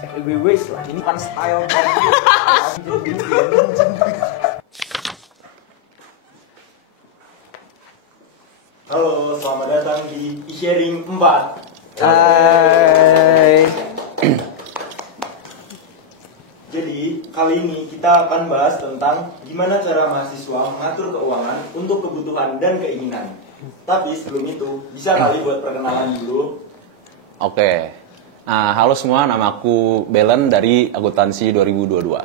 We waste lah, ini kan style. Halo, selamat datang di e-sharing 4. Hai. Jadi, kali ini kita akan bahas tentang gimana cara mahasiswa mengatur keuangan untuk kebutuhan dan keinginan. Tapi sebelum itu, bisa kali buat perkenalan dulu. Oke. Halo semua, nama aku Belen dari akuntansi 2022.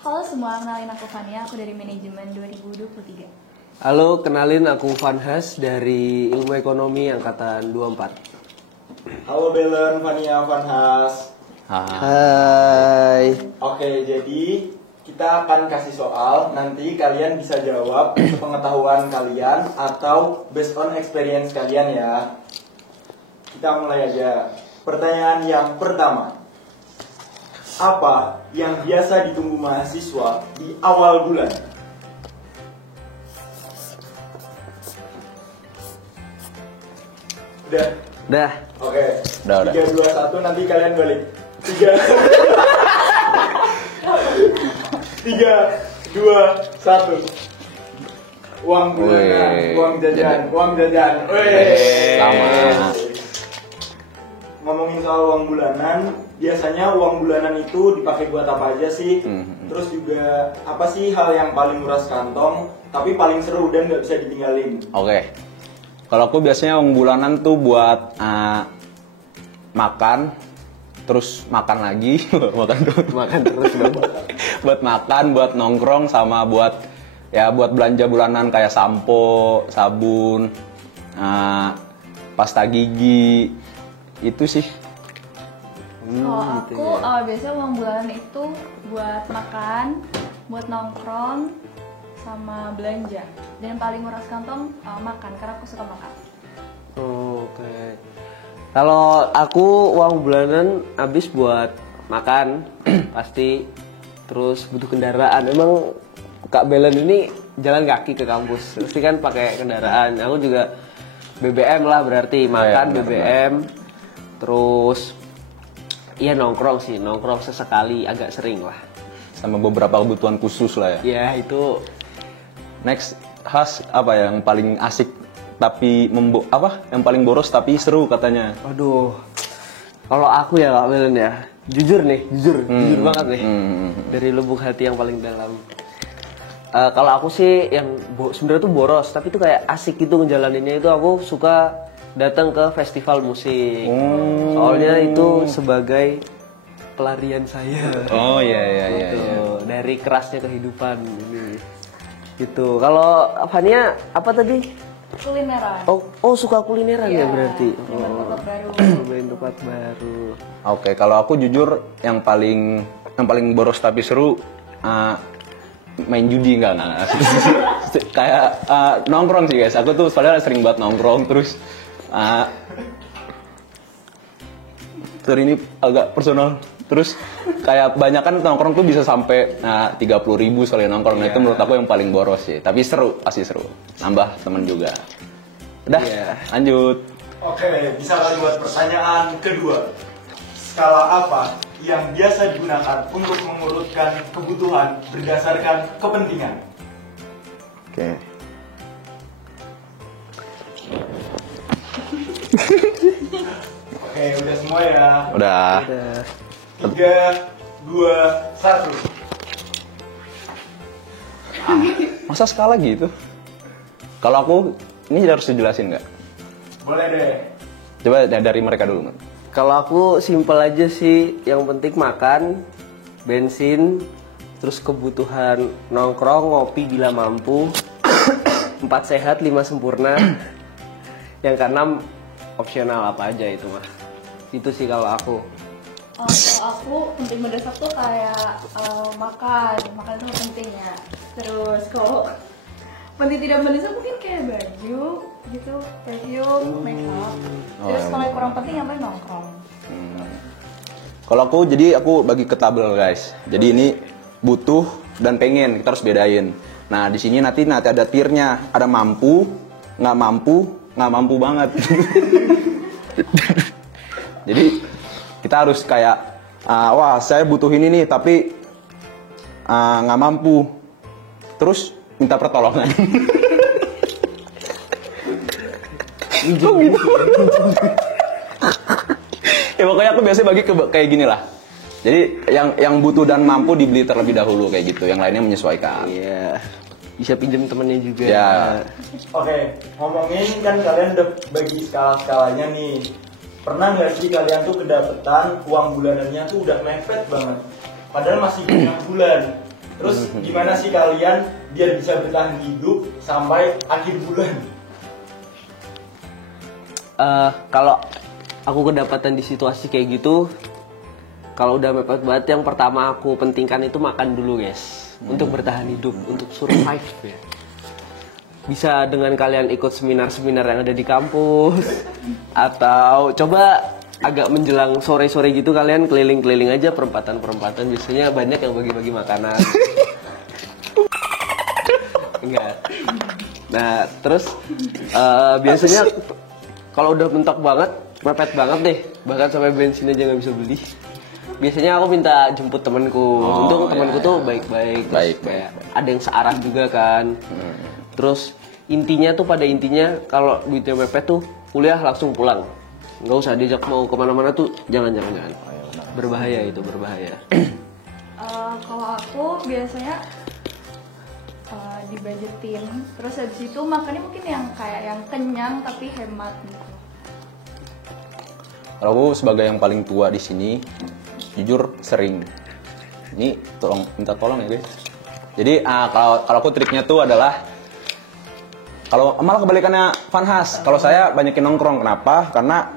Halo semua, kenalin aku Fania, aku dari manajemen 2023. Halo, kenalin aku Vanhas dari Ilmu Ekonomi angkatan 24. Halo Belen, Fania, Vanhas. Hai. Oke, jadi kita akan kasih soal. Nanti kalian bisa jawab pengetahuan kalian atau based on experience kalian ya. Kita mulai aja. Pertanyaan yang pertama. Apa yang biasa ditunggu mahasiswa di awal bulan? Udah? Oke. Udah. 3, 2, 1, nanti kalian balik. 3 2, 1. Uang bulanan, uang jajan. Sama. Ngomongin soal uang bulanan, biasanya uang bulanan itu dipakai buat apa aja sih? Terus juga apa sih hal yang paling nguras kantong, tapi paling seru dan nggak bisa ditinggalin? Oke. Kalau aku biasanya uang bulanan tuh buat makan, terus makan lagi, makan terus buat makan, buat nongkrong, sama buat belanja bulanan kayak sampo, sabun, pasta gigi, itu sih. Kalau aku biasanya uang bulanan itu buat makan, buat nongkrong, sama belanja. Dan yang paling nguras kantong makan, karena aku suka makan. Oke. Kalau aku uang bulanan habis buat makan pasti, terus butuh kendaraan. Emang Kak Belen ini jalan kaki ke kampus, pasti kan pakai kendaraan. Aku juga BBM lah, berarti makan BBM. Terus iya nongkrong sesekali, agak sering lah. Sama beberapa kebutuhan khusus lah ya. Ya itu. Next, apa yang paling asik tapi yang paling boros tapi seru katanya? Aduh, kalau aku ya Kak Belen ya, jujur banget nih, dari lubuk hati yang paling dalam. Kalau aku sih yang sebenarnya tuh boros, tapi tuh kayak asik gitu ngejalaninnya. Itu aku suka datang ke festival musik, soalnya itu sebagai pelarian saya. Oh iya. Dari kerasnya kehidupan ini. Gitu. Kalau Fania apa tadi? Kulineran. Oh suka kulineran ya berarti. Tempat baru. Cobain tempat baru. Oke, kalau aku jujur yang paling boros tapi seru main judi enggak. Kayak nongkrong sih guys. Aku tuh soalnya sering banget nongkrong, terus ini agak personal. Terus kayak banyak kan nongkrong tuh bisa sampai 30.000 soalnya nongkrong. Nah, itu menurut aku yang paling boros sih. Tapi seru, pasti seru. Nambah temen juga. Udah, lanjut. Oke, bisa lagi buat pertanyaan kedua. Skala apa yang biasa digunakan untuk mengurutkan kebutuhan berdasarkan kepentingan? Oke. Oke, udah semua ya? Udah. 3, 2, 1. Masa skala gitu? Kalau aku, ini harus dijelasin nggak? Boleh deh. Coba dari mereka dulu. Kalau aku simpel aja sih, yang penting makan, bensin, terus kebutuhan nongkrong, ngopi bila mampu, 4 sehat, 5 sempurna, yang keenam opsional apa aja itu mah. Itu sih kalau aku. Kalau aku penting mendesak tuh kayak makan itu penting ya. Terus kalau penting tidak mendesak mungkin kayak baju gitu, perfume, makeup. Terus kalau yang kurang penting yang paling nongkrong. Kalau aku bagi ke tabel guys. Jadi ini butuh dan pengen, kita harus bedain. Nah di sini nanti ada tiernya, ada mampu, nggak mampu banget. Jadi kita harus kayak wah saya butuh ini nih tapi nggak mampu, terus minta pertolongan. Kok gitu? Ya pokoknya aku biasanya bagi ke kayak gini lah. Jadi yang butuh dan mampu dibeli terlebih dahulu kayak gitu, yang lainnya menyesuaikan. Iya. Bisa pinjam temennya juga. Ya. Oke, ngomongin kan kalian udah bagi skala-skalanya nih. Pernah nggak sih kalian tuh kedapetan uang bulanannya tuh udah mepet banget, padahal masih banyak bulan. Terus gimana sih kalian biar bisa bertahan hidup sampai akhir bulan? Kalau aku kedapatan di situasi kayak gitu, kalau udah mepet banget, yang pertama aku pentingkan itu makan dulu guys, untuk bertahan hidup, untuk survive ya. Bisa dengan kalian ikut seminar-seminar yang ada di kampus, atau coba agak menjelang sore-sore gitu kalian keliling-keliling aja perempatan-perempatan, biasanya banyak yang bagi-bagi makanan. Enggak. Nah terus biasanya kalau udah mentok banget, mepet banget deh, bahkan sampai bensin aja nggak bisa beli. Biasanya aku minta jemput temanku. Untung temanku tuh baik-baik. Baik. Ada yang searah juga kan. Terus intinya kalau duitnya mepet tuh kuliah langsung pulang. Nggak usah diajak mau kemana-mana tuh, jangan. Berbahaya itu, berbahaya. Kalau aku biasanya dibudgetin, terus habis itu makannya mungkin yang kayak yang kenyang tapi hemat gitu. Kalau aku sebagai yang paling tua di sini, jujur sering. Ini minta tolong ya guys. Jadi kalau aku triknya tuh adalah, kalau malah kebalikannya Vanhas. Kalau saya banyakin nongkrong, kenapa? Karena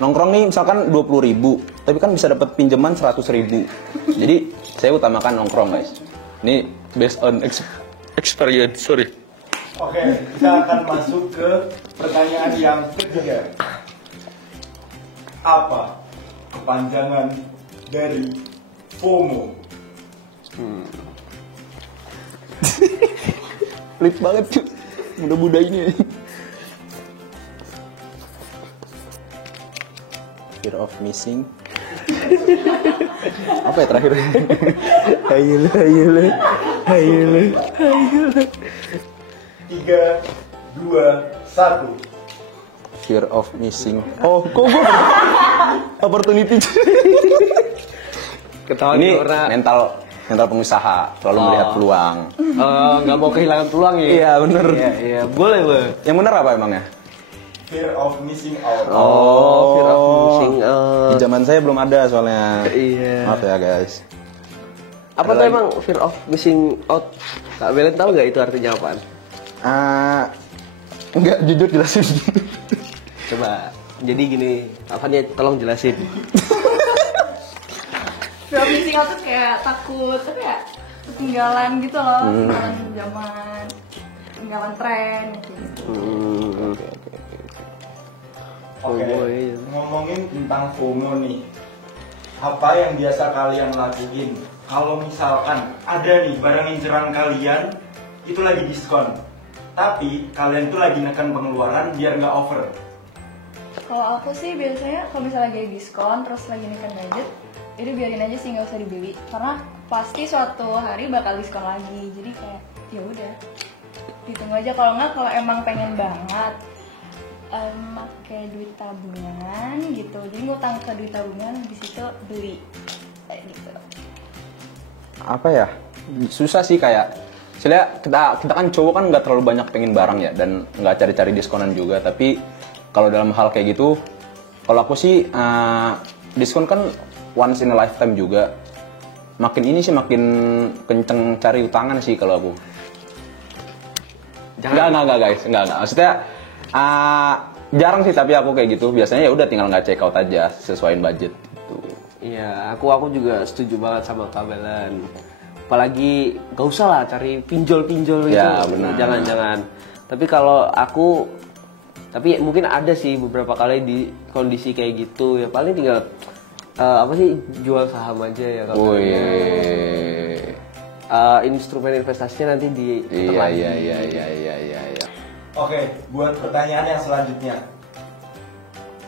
nongkrong nih misalkan 20.000, tapi kan bisa dapat pinjaman 100.000. Jadi saya utamakan nongkrong guys. Ini based on experience, sorry. Oke, kita akan masuk ke pertanyaan yang ketiga. Apa kepanjangan dari FOMO? Pelit banget cuy, muda-muda ini. Fear of missing. Apa ya terakhir? Hayul. 3, 2, 1. Fear of missing. Oh, kok gue opportunity. Ketahuan Ini orang. mental pengusaha, selalu melihat peluang. Nggak mau kehilangan peluang ya. Iya bener. Iya, boleh. Yang bener apa emangnya? Fear of missing out. Fear of missing out. Di zaman saya belum ada soalnya. Iya. Maaf ya guys. Apa tuh emang fear of missing out? Kak Belen tahu nggak itu artinya apaan? Enggak, jujur jelasin. Coba. Jadi gini, apanya tolong jelasin. Fear of missing out tuh kayak takut apa ya, ketinggalan gitu loh, ketinggalan zaman, ketinggalan tren gitu. Oke, FOMO, iya. ngomongin tentang FOMO nih. Apa yang biasa kalian lakuin kalau misalkan ada nih barang inceran kalian itu lagi diskon, tapi kalian tuh lagi nekan pengeluaran biar nggak over? Kalau aku sih biasanya kalau misalnya lagi diskon terus lagi nekan budget, itu biarin aja sih, nggak usah dibeli karena pasti suatu hari bakal diskon lagi. Jadi kayak ya udah ditunggu aja. Kalau emang pengen banget pakai duit tabungan gitu, jadi ngutang ke duit tabungan di situ beli kayak gitu. Apa ya? Susah sih kayak. Soalnya kita kan cowok kan nggak terlalu banyak pengen barang ya, dan nggak cari-cari diskonan juga. Tapi kalau dalam hal kayak gitu, kalau aku sih diskon kan once in a lifetime juga. Makin ini sih makin kenceng cari utangan sih kalau aku. Enggak guys, enggak. Maksudnya jarang sih, tapi aku kayak gitu. Biasanya ya udah tinggal nggak check out aja, sesuaiin budget gitu. Iya, aku juga setuju banget sama Kak Belen. Apalagi gak usah lah cari pinjol-pinjol gitu. Ya, benar. Jangan. Tapi kalau aku, tapi mungkin ada sih beberapa kali di kondisi kayak gitu. Ya paling tinggal jual saham aja ya Kak Belen. Instrumen investasinya nanti di Iya. Oke, buat pertanyaan yang selanjutnya.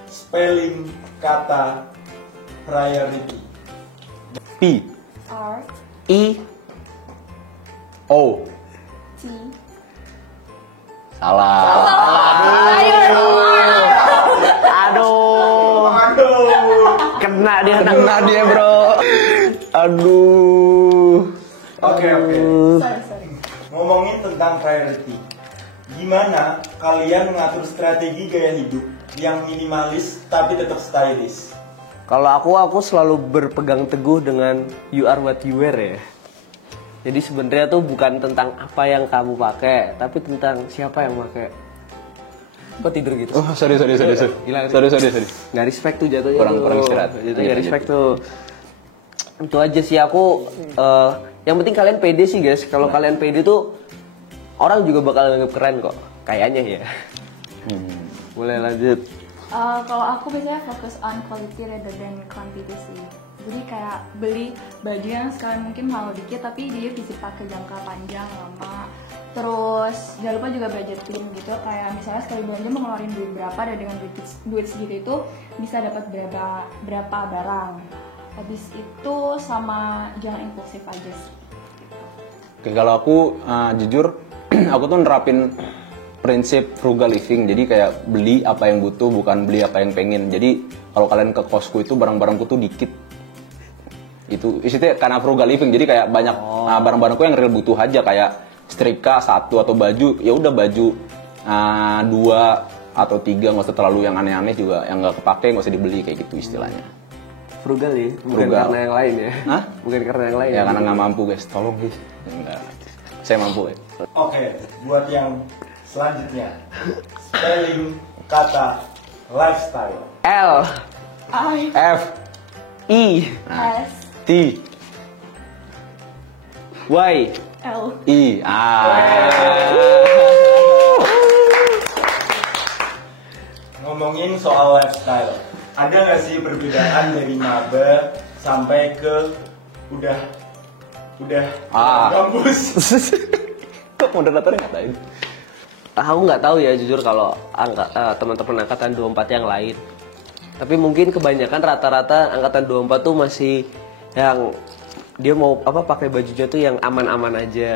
Spelling kata priority. P R I O. T. Salah. Aduh, Aduh. kena dia. Kena dia, Bro. Aduh. Oke. Sorry. Ngomongin tentang priority. Gimana kalian mengatur strategi gaya hidup yang minimalis tapi tetap stylish? Kalau aku selalu berpegang teguh dengan you are what you wear ya. Jadi sebenarnya tuh bukan tentang apa yang kamu pakai, tapi tentang siapa yang pakai. Kok tidur gitu? Oh, sorry. Gila. Sorry. Nggak respect tuh jatuhnya. Kurang istirahat. Jatuhnya nggak respect tuh. Itu aja sih aku. Yang penting kalian pede sih guys. Kalau kalian pede tuh orang juga bakal nganggap keren kok. Kayaknya ya. Boleh lanjut. Kalau aku biasanya fokus on quality rather than quantity sih. Jadi kayak beli baju yang sekalian mungkin mahal dikit tapi dia bisa pakai jangka panjang lama. Terus jangan lupa juga budgeting gitu, kayak misalnya sekali belanja mau ngeluarin duit berapa dan dengan duit segitu itu bisa dapat berapa barang. Habis itu sama jangan impulsif aja sih. Oke, kalau aku jujur aku tuh nerapin prinsip frugal living. Jadi kayak beli apa yang butuh, bukan beli apa yang pengen. Jadi kalau kalian ke kosku itu barang-barangku tuh dikit. Itu isinya karena frugal living. Jadi kayak banyak barang-barangku yang real butuh aja, kayak setrika 1 atau baju, ya udah baju 2 atau 3, nggak usah terlalu yang aneh-aneh juga, yang nggak kepake nggak usah dibeli, kayak gitu istilahnya. Frugal ya, bukan Frugal. karena yang lain ya. Hah? Bukan karena yang lain. Ya karena nggak mampu guys, tolong guys. Enggak. Saya mampu ya. Oke, buat yang selanjutnya, spelling kata lifestyle. L I F I S T Y. L. I. Ngomongin soal lifestyle, ada nggak sih perbedaan dari maba sampai ke udah kampus? Kok moderatornya ngatain? Aku nggak tahu ya jujur kalau teman-teman angkatan 24 yang lain. Tapi mungkin kebanyakan rata-rata angkatan 24 tuh masih yang dia mau pakai bajunya tuh yang aman-aman aja.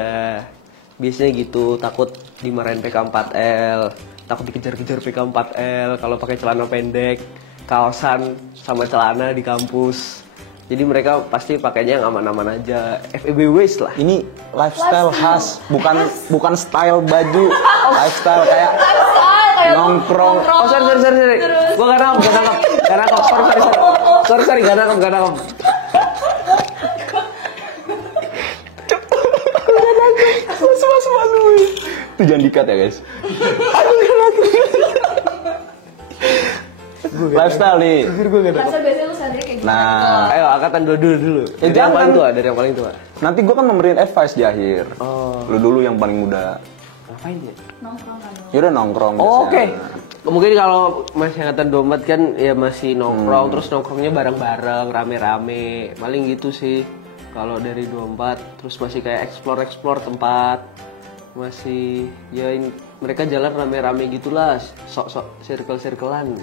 Biasanya gitu, takut dimarahin PK4L, takut dikejar-kejar PK4L kalau pakai celana pendek, kaosan sama celana di kampus. Jadi mereka pasti pakainya yang aman-aman aja. FEB waist lah. Ini lifestyle khas, bukan style baju. Lifestyle kayak nongkrong. Oh sorry. Gua gak nangkep. Sorry, gak nangkep. Mas malu. Itu jangan dikat ya guys. Lifestyle nih. Rasa biasanya lu sadar kayak gitu. Nah, Ayo angkatan dulu. Dari yang paling tua, dari yang paling tua. nanti gue kan memberikan advice di akhir. Oh. Lu dulu yang paling muda. Ngapain ya? Nongkrong kan. Yaudah nongkrong. Oh, oke. biasanya. Mungkin kalau masih angkatan 24 kan ya masih nongkrong, terus nongkrongnya bareng-bareng, rame-rame. Paling gitu sih. Kalau dari 24 terus masih kayak explore tempat. Masih ya mereka jalan rame-rame gitulah, sok-sok circle-circlean.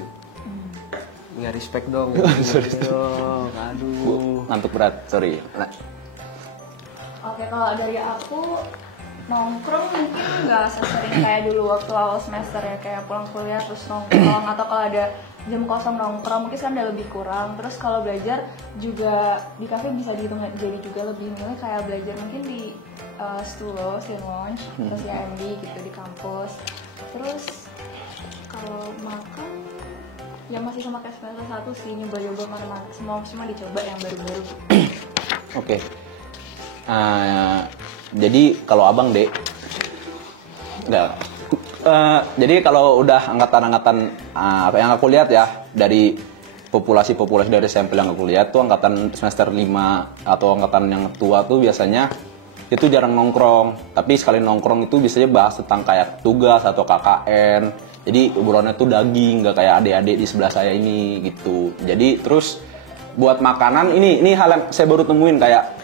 Nggak respect dong. Sorry dong. Aduh. Ngantuk berat, sorry. Nah, Oke, kalau dari aku nongkrong mungkin nggak sesering kayak dulu waktu awal semester ya, kayak pulang kuliah terus nongkrong, atau kalau ada jam kosong nongkrong mungkin sekarang udah lebih kurang. Terus kalau belajar juga di kafe bisa dihitung jadi juga lebih milih kayak belajar mungkin di Stulo, Silmonch, terus di AMD gitu di kampus. Terus kalau makan ya masih sama kayak semester 1 sih, nyoba-nyoba mana-mana, semua dicoba yang baru-baru. oke. Jadi kalau abang dek, enggak. Jadi kalau udah angkatan-angkatan yang aku lihat ya, dari populasi dari sampel yang aku lihat tuh angkatan semester 5 atau angkatan yang tua tuh biasanya itu jarang nongkrong. Tapi sekali nongkrong itu biasanya bahas tentang kayak tugas atau KKN. Jadi obrolannya tuh daging, nggak kayak adik-adik di sebelah saya ini gitu. Jadi terus buat makanan ini hal yang saya baru temuin, kayak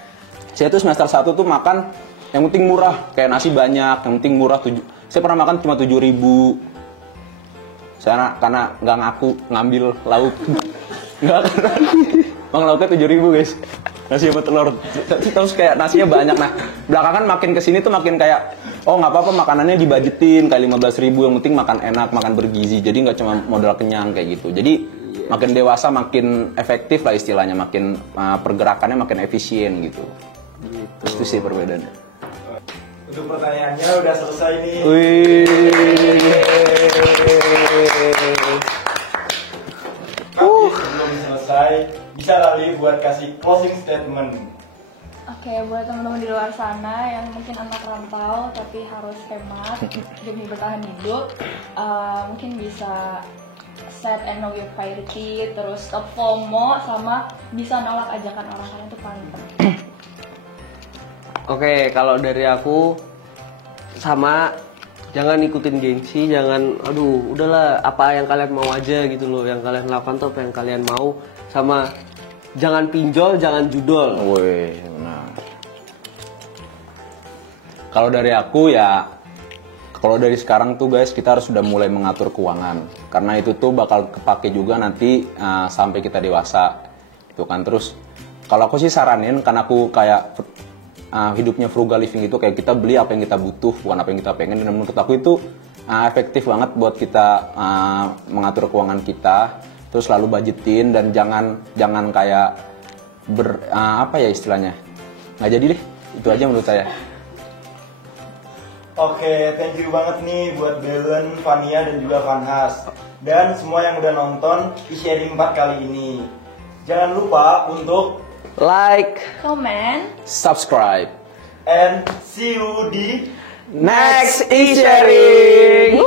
saya tuh semester 1 tuh makan yang penting murah, kayak nasi banyak, yang penting murah. Saya pernah makan cuma 7.000. Saya karena nggak ngaku ngambil lauk. Nggak karena bang lauknya 7.000 guys. nasi sama telur. Terus kayak nasinya banyak. Nah, belakangan makin kesini tuh makin kayak, oh nggak apa-apa makanannya dibajetin kayak 15.000, yang penting makan enak, makan bergizi. Jadi nggak cuma modal kenyang kayak gitu. Jadi makin dewasa makin efektif lah istilahnya, makin pergerakannya makin efisien gitu. Itu sih perbedaannya. Untuk pertanyaannya udah selesai nih. Tapi sebelum selesai, bisa kali buat kasih closing statement. Oke, buat teman-teman di luar sana yang mungkin anak rantau tapi harus hemat demi bertahan hidup, mungkin bisa set and know your priority, terus stop FOMO, sama bisa nolak ajakan orang lain, itu paling penting. Oke, kalau dari aku sama jangan ikutin gengsi, jangan aduh udahlah apa yang kalian mau aja gitu loh, yang kalian lakukan tuh apa yang kalian mau, sama jangan pinjol, jangan judol. Woi, nah. Kalau dari aku ya, kalau dari sekarang tuh guys kita harus sudah mulai mengatur keuangan, karena itu tuh bakal kepake juga nanti sampai kita dewasa, itu kan. Terus kalau aku sih saranin, karena aku kayak hidupnya frugal living itu kayak kita beli apa yang kita butuh, bukan apa yang kita pengen. Dan menurut aku itu efektif banget buat kita mengatur keuangan kita, terus selalu budgetin dan jangan kayak apa ya istilahnya, nggak jadi deh. Itu aja menurut saya. Oke, thank you banget nih buat Belen, Fania, dan juga Vanhas. Dan semua yang udah nonton e-sharing 4 kali ini. Jangan lupa untuk Like, Comment, Subscribe. and see you di Next e-sharing.